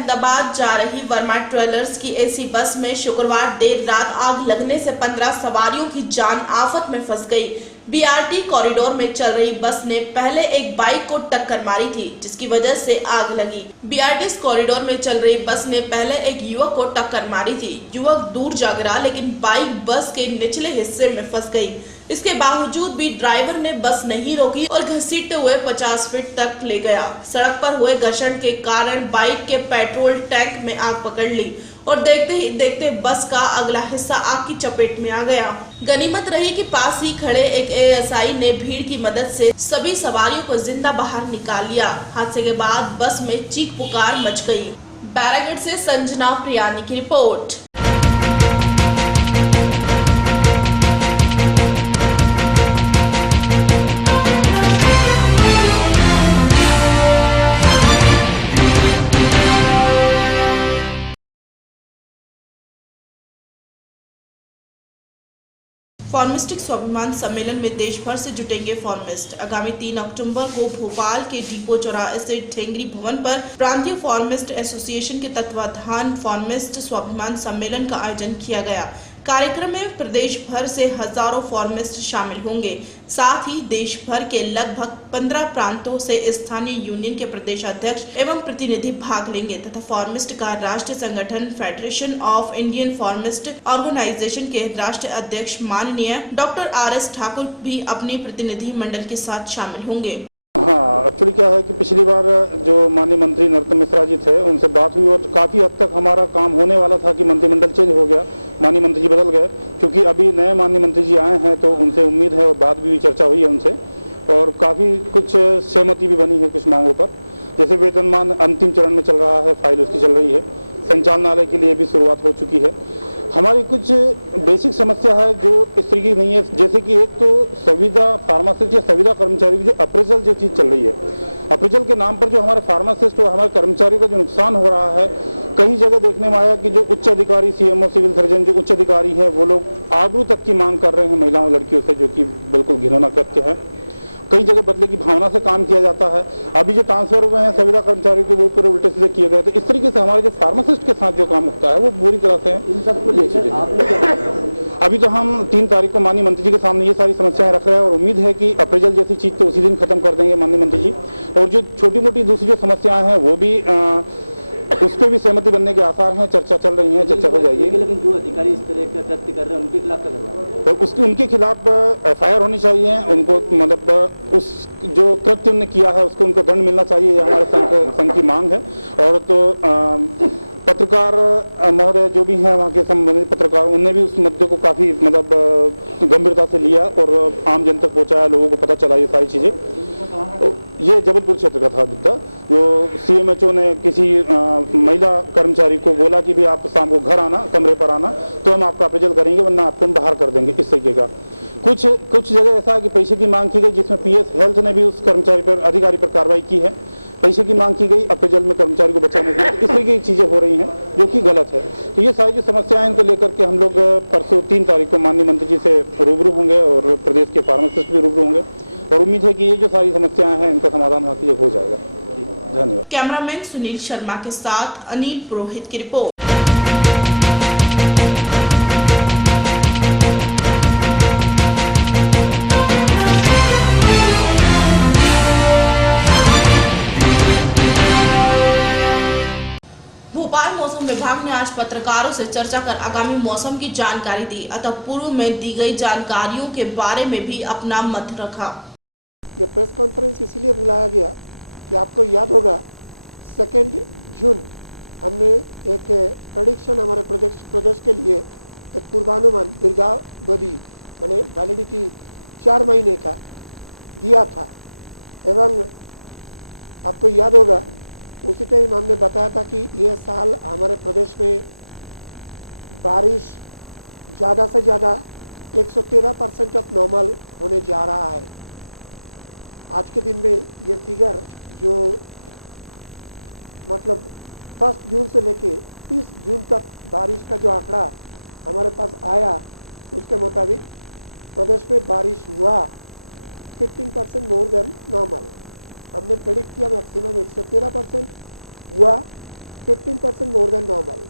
अहमदाबाद जा रही वर्मा ट्रेवलर्स की एसी बस में शुक्रवार देर रात आग लगने से 15 सवारियों की जान आफत में फंस गई। बीआरटी कॉरिडोर में चल रही बस ने पहले एक बाइक को टक्कर मारी थी, जिसकी वजह से आग लगी। बीआरटी कॉरिडोर में चल रही बस ने पहले एक युवक को टक्कर मारी थी। युवक दूर जा गिरा, लेकिन बाइक बस के निचले हिस्से में फंस गई। इसके बावजूद भी ड्राइवर ने बस नहीं रोकी और घसीटते हुए 50 फीट तक ले गया। सड़क पर हुए घर्षण के कारण बाइक के पेट्रोल टैंक में आग पकड़ ली और देखते ही देखते बस का अगला हिस्सा आग की चपेट में आ गया। गनीमत रही कि पास ही खड़े एक एएसआई ने भीड़ की मदद से सभी सवारियों को जिंदा बाहर निकाल लिया। हादसे के बाद बस में चीख पुकार मच गई। बैरागढ़ से संजना प्रियानी की रिपोर्ट। फार्मिस्टिक स्वाभिमान सम्मेलन में देश भर से जुटेंगे फार्मिस्ट। आगामी 3 अक्टूबर को भोपाल के डिपो चौराहे से ठेंगरी भवन पर प्रांतीय फार्मिस्ट एसोसिएशन के तत्वाधान फार्मिस्ट स्वाभिमान सम्मेलन का आयोजन किया गया। कार्यक्रम में प्रदेश भर से हजारों फार्मिस्ट शामिल होंगे। साथ ही देश भर के लगभग 15 प्रांतों से स्थानीय यूनियन के प्रदेश अध्यक्ष एवं प्रतिनिधि भाग लेंगे तथा फार्मिस्ट का राष्ट्रीय संगठन federation of Indian pharmacist organisation के राष्ट्रीय अध्यक्ष माननीय डॉक्टर RS ठाकुर भी अपने प्रतिनिधि मंडल के साथ शामिल होंगे। हाँ, एक्चुअली क्या है कि पिछली बार जो माननीय मंत्री नरोत्तम मिश्रा जी थे उनसे बात हुई और काफ़ी हद तक हमारा काम होने वाला था कि मंत्रिमंडल चेंज हो गया, माननीय मंत्री जी बदल गए। क्योंकि अभी नए माननीय मंत्री जी आए हैं तो उनसे उम्मीद है और बात भी चर्चा हुई है उनसे और काफ़ी कुछ सहमति भी बनी है कुछ मांगों पर। जैसे वेतनमान अंतिम चरण में चल रहा है, फाइल उसकी चल रही है, संचालनालय के लिए भी शुरुआत हो चुकी है। हमारी कुछ बेसिक समस्या है जो इस तरीके की नहीं है, जैसे कि एक तो संविदा फार्मासिस्ट या संविदा कर्मचारियों की जो अप्रेजल जो चीज़ चल रही है, अप्रेजल के नाम पर जो हमारे फार्मासिस्ट और हमारे कर्मचारियों का जो नुकसान हो रहा है, कई जगह देखने में आया कि जो उच्च अधिकारी CMO सिविल सर्जन जो उच्च अधिकारी हैं वो लोग आबरू तक की मांग कर रहे हैं महिलाओं लड़कियों से, जो कि बिल्कुल घिनौना कृत्य है। कई जगह बदले की भावना से काम किया जाता है। अभी जो ट्रांसफर हुए हैं संविदा कर्मचारियों के वो पूरे उल्टे सीधे किए गए। तो इस तरीके से हमारे जो फार्मासिस्ट के साथ जो काम होता है वो बुरी तरह से इन सबको अभी तो हम 3 तारीख को माननीय मंत्री जी के सामने ये सारी समस्याएं रख रहे हैं और उम्मीद है कि अप्रेजल जैसी चीज तो उसी दिन खत्म कर देंगे माननीय मंत्री जी। और जो छोटी मोटी दूसरी जो समस्याएं हैं वो भी उस पर भी सहमति बनने के आसार हैं, चर्चा चल रही है, चर्चा हो जाएगी। लेकिन जो अधिकारी इस तरह का कृत्य कर रहे हैं उनके खिलाफ क्या करवाएं? तो उनके खिलाफ FIR होनी चाहिए, उनको मतलब उस जो कृत्य उन्होंने किया है उसको उनको दंड मिलना चाहिए, ये हमारे संघ की मांग है। और तो पत्रकार महोदय जो भी हैं वहाँ के संबंधित पत्रकार, उनने भी उस मुद्दे को काफी मतलब गंभीरता से लिया और आम जन तक पहुँचाया, लोगों को पता चला ये सारी चीजें। ये जबलपुर क्षेत्र का था मुद्दा, जो CMHO ने किसी महिला कर्मचारी को बोला कि भी आप शाम को घर आना, कमरे पर आना, तो हम आपका अप्रेजल करेंगे वरना आपको हम बाहर कर देंगे, इस तरीके का। कुछ जगह ऐसा है कि पैसे की मांग की गई, जिसमें PS हेल्थ ने भी उस कर्मचारी पर, अधिकारी पर कार्रवाई की है। पैसे की मांग की गई अप्रेजल में कर्मचारी को बचाने के लिए। इस तरीके की चीजें हो रही हैं जो कि गलत है। तो ये सारी जो समस्याएं इनको लेकर के हम लोग परसों 3 तारीख को माननीय मंत्री जी से रूबरू होंगे और प्रदेश के फार्मासिस्ट भी रूबरू होंगे और उम्मीद है कि ये जो सारी समस्याएं हैं इनका समाधान हो जाएगा। धन्यवाद। कैमरामैन सुनील शर्मा के साथ अनिल पुरोहित की रिपोर्ट। भोपाल मौसम विभाग ने आज पत्रकारों से चर्चा कर आगामी मौसम की जानकारी दी, अतः पूर्व में दी गई जानकारियों के बारे में भी अपना मत रखा। ये प्रेस कॉन्फ्रेंस इसीलिए बुलाया गया कि आपको याद होगा 2 जून हमने एक प्रेडिक्शन हमारे प्रदेश के लिए एक पूर्वानुमान दीर्घावधि माने वैलिडिटी 4 महीने का दिया था। एवं आपको याद होगा उसी टाइम हमने बताया था कि ये साल हमारे प्रदेश में बारिश ज़्यादा से ज़्यादा 113% ऑफ नॉर्मल होने जा रहा है। आज के दिन में ये फिगर जो मतलब 1 जून से लेके 30 जून तक बारिश का जो आंकड़ा हमारे पास आया, उसके मुताबिक प्रदेश में बारिश हुआ 15% मोर देन नॉर्मल। हमने प्रेडिक्ट किया मैक्सिमम 113% हुआ 15% मोर देन नॉर्मल।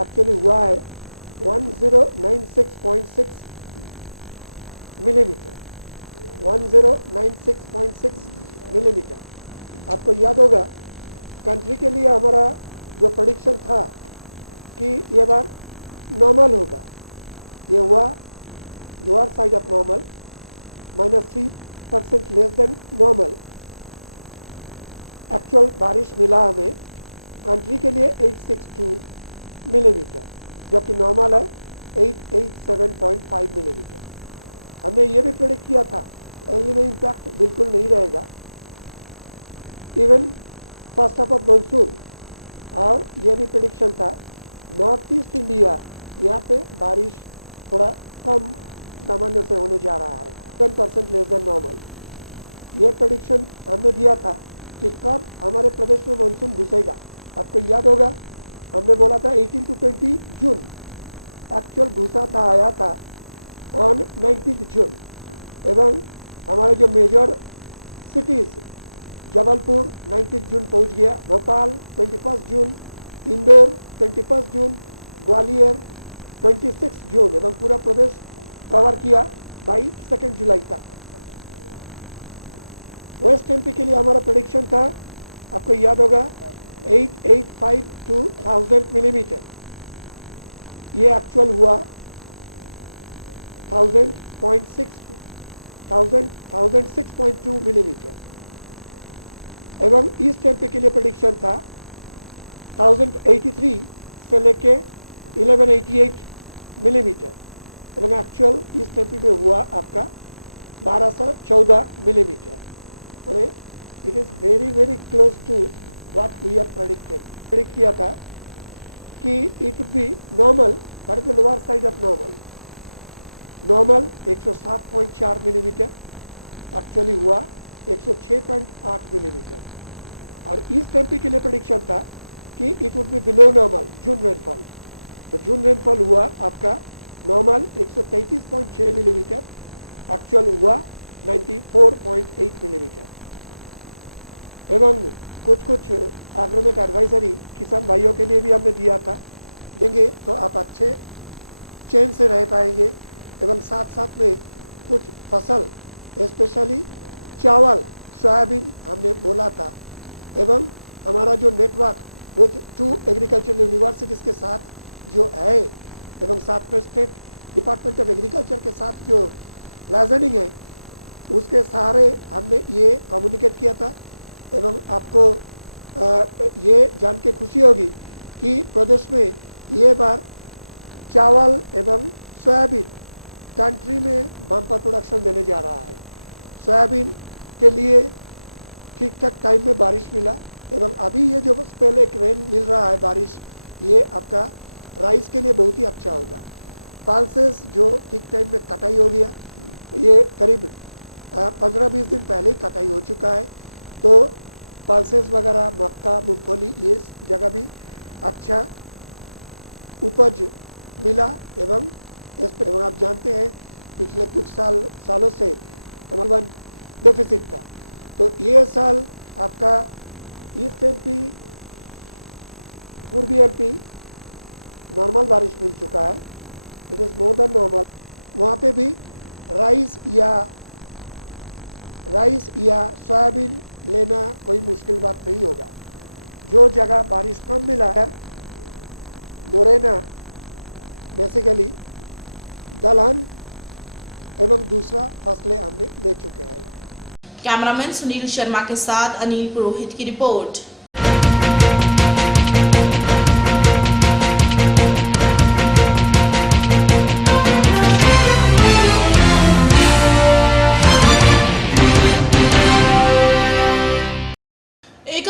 एक्चुअली हुआ है 1096.6 मिलीमीटर, 1096.6 मिलीमीटर। आपको याद होगा कंट्री के लिए हमारा जो प्रेडिक्शन था कि ये बार नॉर्मल होगा, ये हुआ lower side of normal, -3% less than normal. Actual बारिश मिला हमें कंट्री के लिए 862 मिलीमीटर, जबकि नॉर्मल है 887.5 मिलीमीटर। हमने ये भी प्रेडिक्ट किया था एल नीनो इम्पैक्ट बिल्कुल नहीं रहेगा, even first half of monsoon, और ये भी प्रेडिक्शन था नॉर्थ ईस्ट इंडिया यहाँ पे बारिश थोड़ा कम सामान्य से होने जा रहा है, 7% लेस देन नॉर्मल। ये प्रेडिक्शन हमने दिया था कि कब हमारे प्रदेश में मानसून घुसेगा। आपको याद होगा हमने बोला था 18 to 20 जून, एक्चुअल घुसा था, आया था ऑन 19 जून। एवं हमारे जो मेजर सिटीज, जबलपुर 19 जून पहुंच गया, भोपाल 21 जून, इंदौर 21 जून, ग्वालियर 26 जून, एवं पूरा प्रदेश कवर किया बाई 2 जुलाई तक। वेस्ट एमपी के लिए हमारा प्रेडिक्शन था, आपको याद होगा 885 to 1000 मिलीमीटर, ये एक्चुअल हुआ 1006.2 मिलीमीटर। एवं ईस्ट एमपी के लिए प्रेडिक्शन था 1083 से लेके 1188 मिलीमीटर, एवं एक्चुअल ईस्ट एमपी में हुआ आपका 1214 millimetre. It is very very close to what we are predicted. Predict किया था कि it would be normal but the lower side of normal. Normal 107.4 millimetre, actually हुआ 106.8 मिलीमीटर। और ईस्ट एमपी के लिए प्रेडिक्शन था कि it would be below normal June rainfall. तो जून रेनफॉल हुआ आपका नॉर्मल 133.6 मिलीमीटर, एक्चुअल हुआ 94.8 मिलीमीटर। एवं कुछ एग्रोमेट एडवाइजरी किसान भाइयों के लिए भी हमने दिया था, देंगे तो आप अच्छे चैन से रह पाएंगे। एवं साथ साथ में कुछ फसल स्पेशली चावल, सोयाबीन हमने बोला था। एवं हमारा जो नेटवर्क विथ 2 एग्रीकल्चरल यूनिवर्सिटीज़ के साथ जो है, एवं साथ में स्टेट डिपार्टमेंट ऑफ एग्रीकल्चर के साथ जो लाइजनिंग है, उसके सहारे हमने ये कम्युनिकेट किया था। एवं आपको ये जान के खुशी होगी कि प्रदेश में ये बार चावल एवं सोयाबीन कंट्री में बम्पर प्रोडक्शन देने जा रहा है। सोयाबीन के लिए ठीक ठाक टाइम में बारिश मिला, एवं अभी ये जो पहले एक रेन मिल रहा है बारिश, ये आपका राइस के लिए बहुत ही अच्छा होगा। पल्सेस जो ठीक टाइम में कटाई हो गया, ये करीब 15-20 दिन पहले ही कटाई हो चुका है। तो पल्सेस वगैरह, मक्का, मूंगफली, ये जगह भी अच्छा उपज मिला। एवं आप जानते हैं पिछले कुछ सालों से हमारा डेफिसिट था, तो ये साल आपका ईस्ट एमपी, पूर्वी एमपी नॉर्मल बारिश मिल चुका है, it is more than normal. वहाँ पे भी राइस या सोयाबीन लेना कोई मुश्किल बात नहीं होगा। जो जगह बारिश कम मिला है, मोरेना बेसिकली दलहन एवं दूसरा फसलें हमने ले चुके हैं। कैमरामैन सुनील शर्मा के साथ अनिल पुरोहित की रिपोर्ट।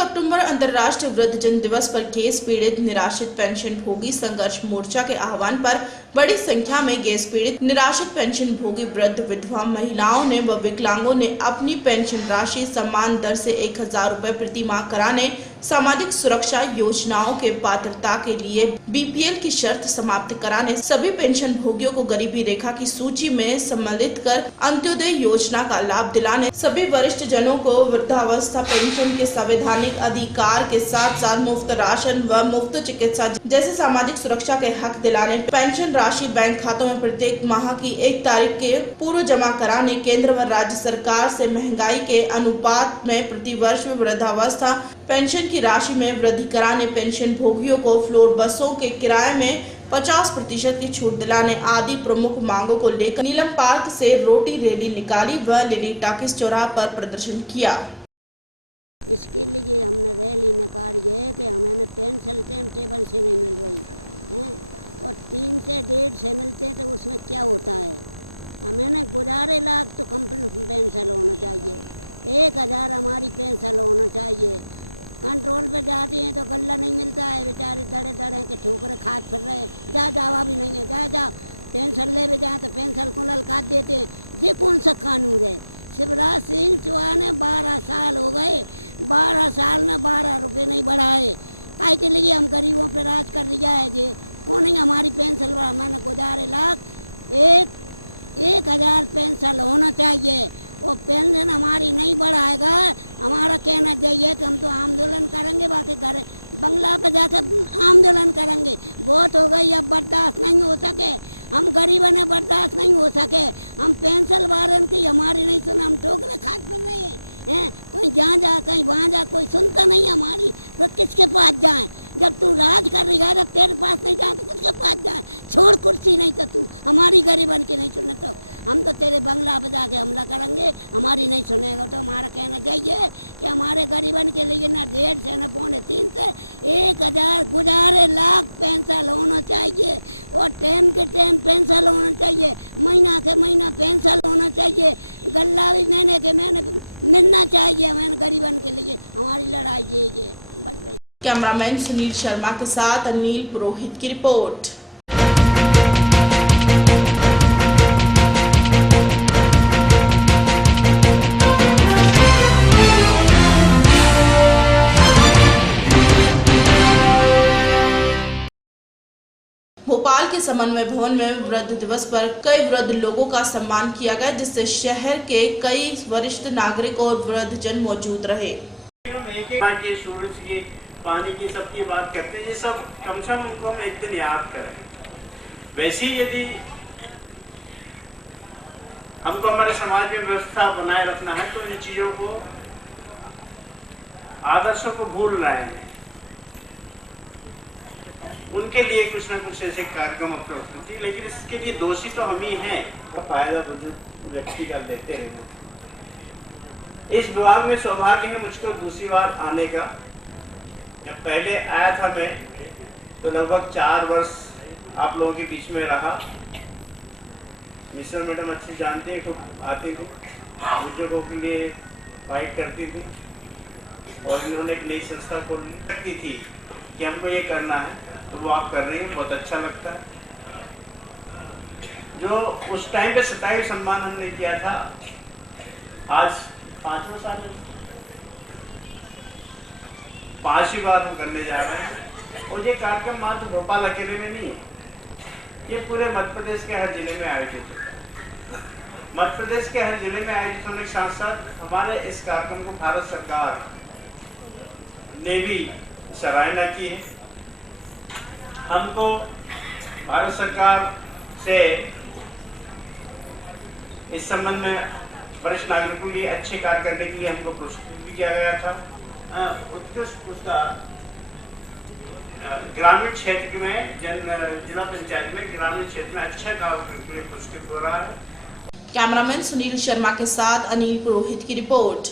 अक्टूबर अंतर्राष्ट्रीय वृद्धजन दिवस पर गैस पीड़ित निराश्रित पेंशन भोगी संघर्ष मोर्चा के आह्वान पर बड़ी संख्या में गैस पीड़ित निराश्रित पेंशन भोगी वृद्ध, विधवा महिलाओं ने व विकलांगों ने अपनी पेंशन राशि समान दर से 1000 रुपए प्रति माह कराने सामाजिक सुरक्षा योजनाओं के पात्रता के लिए बीपीएल की शर्त समाप्त कराने, सभी पेंशन भोगियों को गरीबी रेखा की सूची में सम्मिलित कर अंत्योदय योजना का लाभ दिलाने, सभी वरिष्ठ जनों को वृद्धावस्था पेंशन के संवैधानिक अधिकार के साथ साथ मुफ्त राशन व मुफ्त चिकित्सा जैसे सामाजिक सुरक्षा के हक दिलाने, पेंशन राशि बैंक खातों में प्रत्येक माह की 1 तारीख के पूर्व जमा कराने, केंद्र व राज्य सरकार से महंगाई के अनुपात में प्रतिवर्ष में वृद्धावस्था पेंशन की राशि में वृद्धि कराने, पेंशन भोगियों को फ्लोर बसों के किराए में 50% की छूट दिलाने आदि प्रमुख मांगों को लेकर नीलम पार्क से रोटी रैली निकाली व लिली टाकिस चौराहा पर प्रदर्शन किया। इसके लिए हमने रैली निकाली है कि हमें पेंशन टाइम टेबल से नहीं मिल रही है और 3 से 1.5 से मिलते हैं तो उसमें क्या होता है। हमें गुजारे लाख तो कम पेंशन होना चाहिए, 1000 हमारी पेंशन होना चाहिए। कंट्रोल पे जाते हैं तो गल्ला नहीं मिलता है, बेचारे दड़े दड़े के ठोकरे खाद फिर रहे हैं। जावा भी नहीं है, जा पेंशन ले भी जाए तो पेंशन को ललकार देते हैं। ये कौन सा कानून है। शिवराज सिंह चौहान ने 12 साल हो गए, 12 साल में 12 रुपये नहीं बढ़ाए। काहे के लिए हम गरीबों पर राज कर दिया है। जे कौन नहीं हमारी पेंशन मैंने गुजारे लाख 1000 पेंशन होना चाहिए। वो पेंशन हमारी नहीं बढ़ाएगा, हमारा कहना चाहिए कि हम तो आंदोलन करेंगे, बाकी घर बंगला पर जाकर आंदोलन करेंगे। बहुत हो गई, अब बर्दाश्त नहीं हो सके, हम गरीबों ने बर्दाश्त नहीं हो सके। हम पेंशन वारन की हमारी नहीं सुना, हम ठोकरे खाद पर रहे हैं। कोई जहाँ जा कहीं वहाँ जा, कोई सुनता नहीं हमारी, तो किसके पास जाए। जब तू राज कर रही है, जब तेरे पास नहीं जाए तो किसके पास जाए। छोड़ कुर्सी नहीं तो तू हमारी गरीबन की नहीं सुने तो हम तो तेरे बंगला पर जाके हमला करेंगे, हमारी नहीं सुनेगा। तो हमारा कहना चाहिए कि हमारे गरीबन के लिए ना 1.5 से ना 2.5 से 1000 गुजारे लाख पेंशन होना चाहिए और टाइम के टाइम पेंशन होना चाहिए, महीना के महीना पेंशन होना चाहिए। गल्ला भी मैंने मिलना चाहिए। मैंने गरीबन के लिए हमारी लड़ाई ये बढ़ रही। कैमरामैन सुनील शर्मा के साथ अनिल पुरोहित की रिपोर्ट। भोपाल के समन्वय भवन में वृद्ध दिवस पर कई वृद्ध लोगों का सम्मान किया गया, जिससे शहर के कई वरिष्ठ नागरिक और वृद्ध जन मौजूद रहे। हम एक सूरज की, पानी की, सबकी बात करते हैं, ये सब कम से कम उनको हम एक दिन याद करें। वैसे ही यदि हमको हमारे समाज में व्यवस्था बनाए रखना है तो इन चीजों को, आदर्शों को भूल रहे हैं। उनके लिए कुछ ना कुछ ऐसे कार्यक्रम अपने चाहिए, लेकिन इसके लिए दोषी तो हम ही हैं। फायदा बुजुर्ग व्यक्ति का लेते रहे। इस विभाग में सौभाग्य है मुझको दूसरी बार आने का। जब पहले आया था मैं तो लगभग 4 वर्ष आप लोगों के बीच में रहा। मिश्रा मैडम अच्छी जानते हैं, खूब आती थी, बुजुर्गों के लिए फाइट करती थी और इन्होंने एक नई संस्था खोली रखती थी कि हमको ये करना है, तो वो आप कर रही हैं, बहुत अच्छा लगता है। जो उस टाइम पे 27 सम्मान हमने किया था, आज 5वां साल, 5वीं बार हम करने जा रहे हैं। और ये कार्यक्रम मात्र भोपाल अकेले में नहीं है, ये पूरे मध्य प्रदेश के हर जिले में आयोजित है। मध्य प्रदेश के हर जिले में आयोजित होने के साथ साथ हमारे इस कार्यक्रम को भारत सरकार ने भी सराहना की है। हमको भारत सरकार से इस संबंध में वरिष्ठ नागरिकों के लिए अच्छे कार्य करने के लिए हमको पुरस्कृत भी किया गया था। उत्कृष्ट पुरस्कार ग्रामीण क्षेत्र में, जिला पंचायत में ग्रामीण क्षेत्र में अच्छा कार्य करने के लिए पुरस्कृत हो रहा है। कैमरामैन सुनील शर्मा के साथ अनिल पुरोहित की रिपोर्ट।